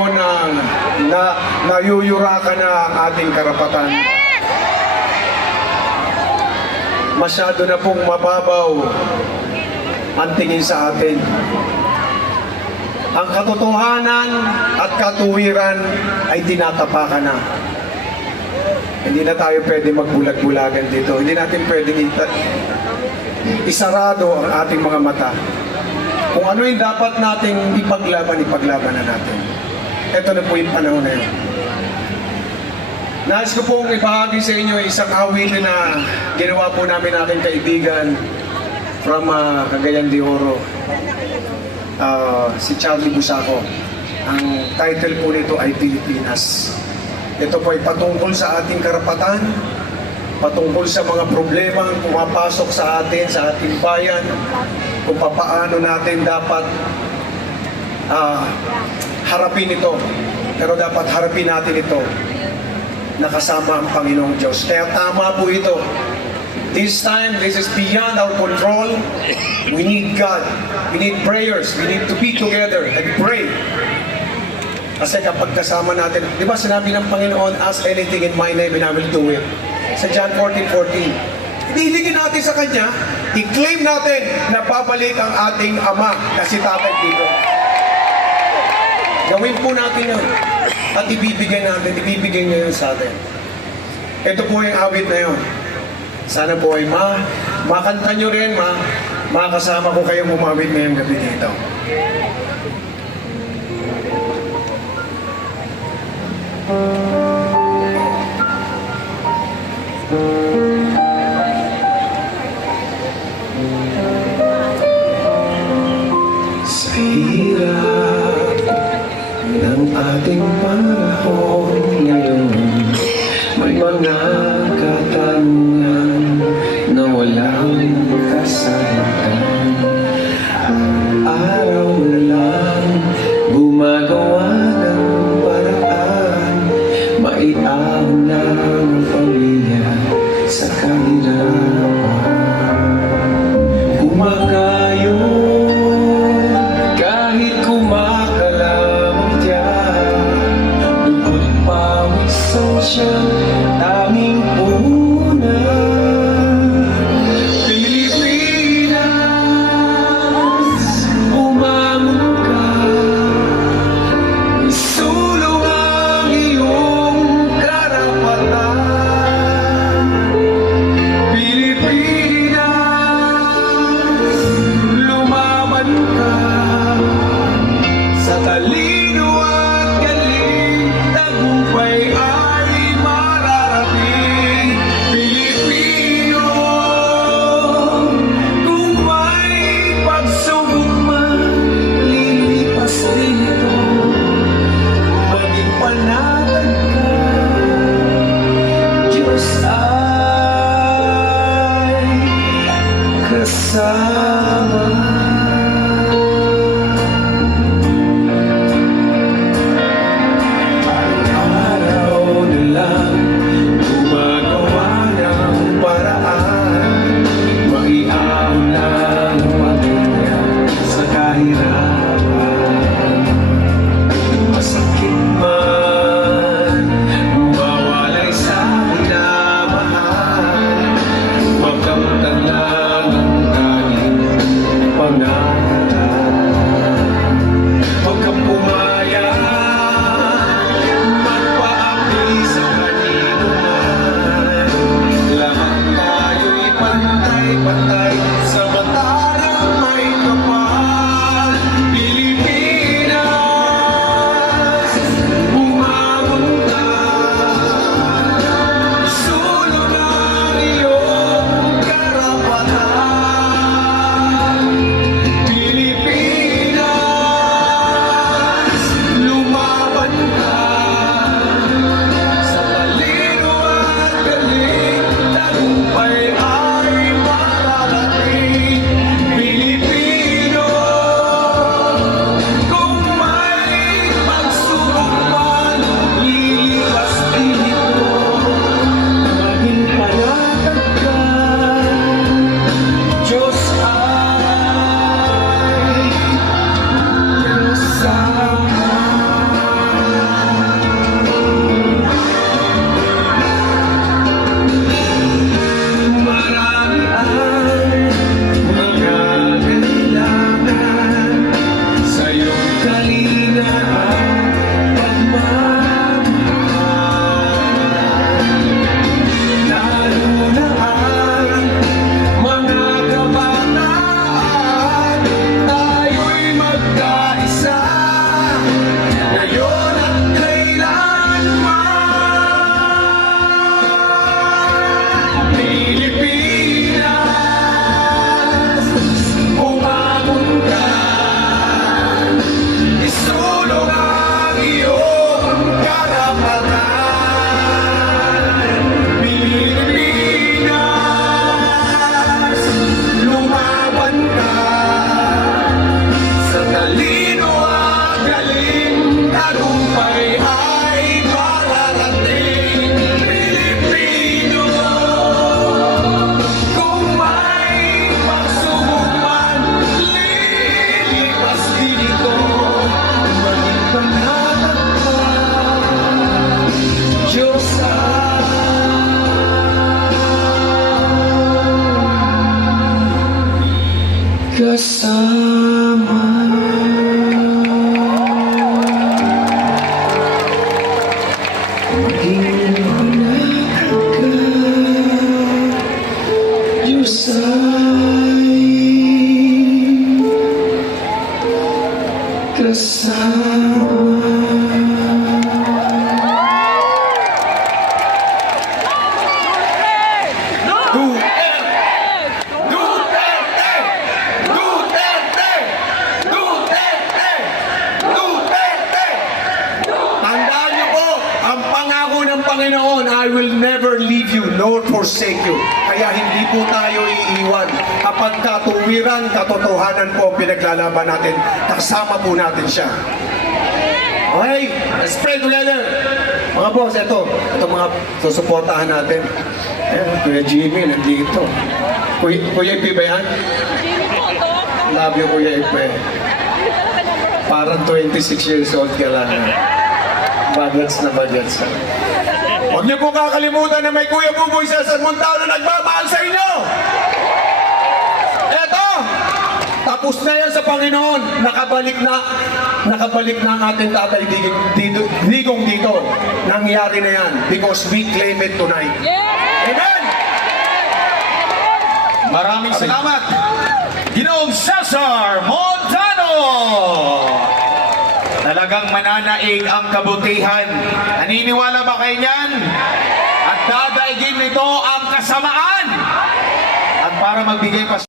panahon na nayuyurakan na ang ating karapatan. Masyado na pong mababaw ang tingin sa atin. Ang katotohanan at katuwiran ay tinatapakan na. Hindi na tayo pwede magbulag-bulagan dito. Hindi natin pwedeng isarado ang ating mga mata. Kung ano yung dapat nating ipaglaban na natin. Ito na po yung panahon na yun. Nais ko pong ibahagi sa inyo isang awit na ginawa po namin aking kaibigan from Cagayan de Oro. Si Charlie Busaco. Ang title po nito ay Pilipinas. Ito po ay patungkol sa ating karapatan, patungkol sa mga problema ang pumapasok sa atin, sa ating bayan, kung paano natin dapat harapin ito. Pero dapat harapin natin ito nakasama ang Panginoong Diyos. Kaya tama po ito. This time, this is beyond our control. We need God. We need prayers. We need to be together and pray. Kasi kapag kasama natin, di ba sinabi ng Panginoon, ask anything in my name and I will do it. Sa John 14:14. Ihiligin natin sa Kanya, i-claim natin na babalik ang ating Ama na si Tatay dito. Gawin po natin yun. At ibibigay niya yun sa atin. Ito po yung awit na yun. Sana po ay makanta nyo rin, makasama ko kayong umawit ngayong gabi dito. Sa hirap ng ating panahon ngayon, may mga katanungan na walang kasagutan. Araw na lang gumagawa ng paraan, maiahon na ang pamilya sa kahirapan. Kumakayo kahit kumakalamang tiyan, dugo't pawis ang siyang tanging puhunan. Pilipinas, bumangon ka, isulong ang iyong karapatan. Pilipinas, lumaban ka, sa talino at galing, tagumpay ay mararating. Pilipino, kung may pagsubok man, lilipas din ito. Maging panatag ka, Diyos ay kasama. Araw na lang gumagawa ng paraan, maiahon lang ang pamilya sa kahirapan. Masakit man, mawalay sa minamahal, makamtan lang ang tanging Panginoon, I will never leave you nor forsake you. Kaya hindi po tayo iiwan. Kapag katuwiran, katotohanan po ang pinaglalaban natin, kasama po natin siya. Okay, let's pray together. Mga boss, ito mga susuportahan natin. Kuya Jimmy, nandito. Kuya Ipe ba yan? Love you, Kuya Ipe. Parang 26 years old ka lang. Bagets na bagets. Huwag niyo po kakalimutan na may Kuya Buboy Cesar Montano nagmamahal sa inyo. Eto, tapos na yan sa Panginoon. Nakabalik na ang ating tatay Digong dito. Nangyari na yan because we claim it tonight. Amen! Maraming salamat, Ginoong Cesar Montano! Talagang mananaig ang kabutihan. Naniniwala ba kayo niyan? At dadaigin nito ang kasamaan. At para magbigay pa